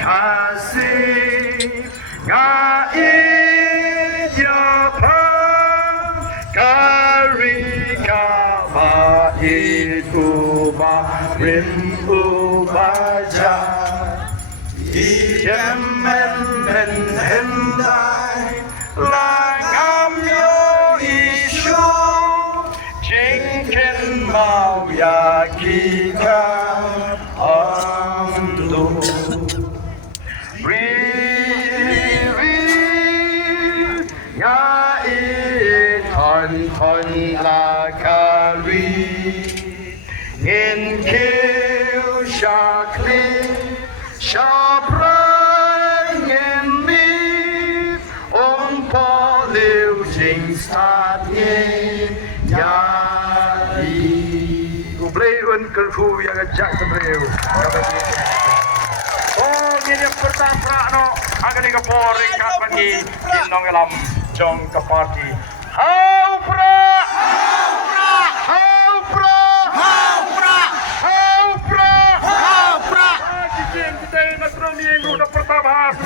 kasih ngait yapang karika bait ubah rin ubaja yemen men hendai langam yo isu jengken mau ya kita amdoคนลากาลีเงินเขียวชาคลีชาพระเงินมีองค์พ่อเลี้ยวจิงสตาร์เงินยาดีกูเปลี่ยนกระทูยังจักรเร็วโอ้ยนี่pertama no akan dikepori kat pagi nong elam jong keparti Hau pra! Hau pra! Hau pra! Hau pra! Hau pra! Hau pra! Kita yang kita nak terus minggu dah pertama,